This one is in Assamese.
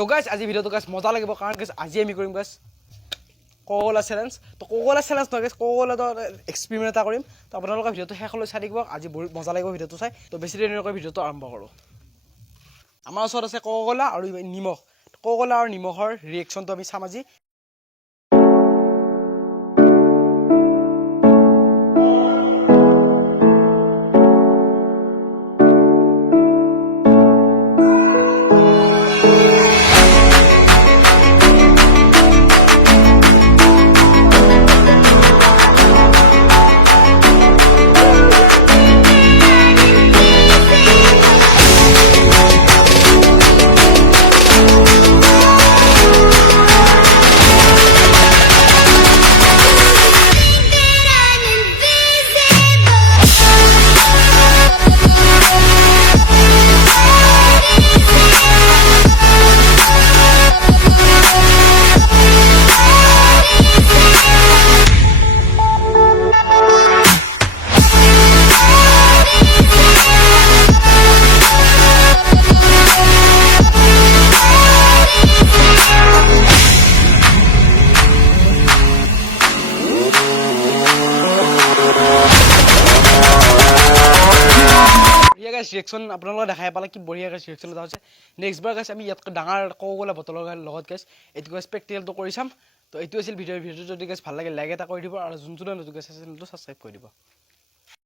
তো গাইজ আজি ভিডিঅ'টো গাইজ মজা লাগিব কাৰণ গাইজ আজি আমি কৰিম গাইজ কোকোকোলা চেলেঞ্জ তো কোকোকোলা চেলেঞ্জ নহয় গাইজ কোকোকোলাটো এক্সপেৰিমেণ্ট এটা কৰিম তো আপোনালোকে ভিডিঅ'টো শেষলৈ চাই থাকিব আজি বহুত মজা লাগিব ভিডিঅ'টো চাই তো বেছি দেৰি নকৰি ভিডিঅ'টো আৰম্ভ কৰোঁ আমাৰ ওচৰত আছে কোকোকোলা আৰু নিমখ কোকোকোলা আৰু নিমখৰ ৰিয়েকশ্যনটো আমি চাম আজি ৰিয়েকশ্যন আপোনালোকে দেখাই পালে কি বঢ়িয়া গাইছ ৰিয়েকশ্যন এটা হৈছে নেক্সট বাৰ গাইছ আমি ইয়াতকৈ ডাঙৰ কোকোকোলা বটলৰ লগত গাইছ এইটো গাইছ প্ৰেক্টিকেলটো কৰি চাম তো এইটো আছিল ভিডিঅ'টো যদি গাইছ ভাল লাগে লাইক এটা কৰি দিব আৰু যোনটো নতুন গাইছ চেনেলটো ছাবস্ক্ৰাইব কৰি দিব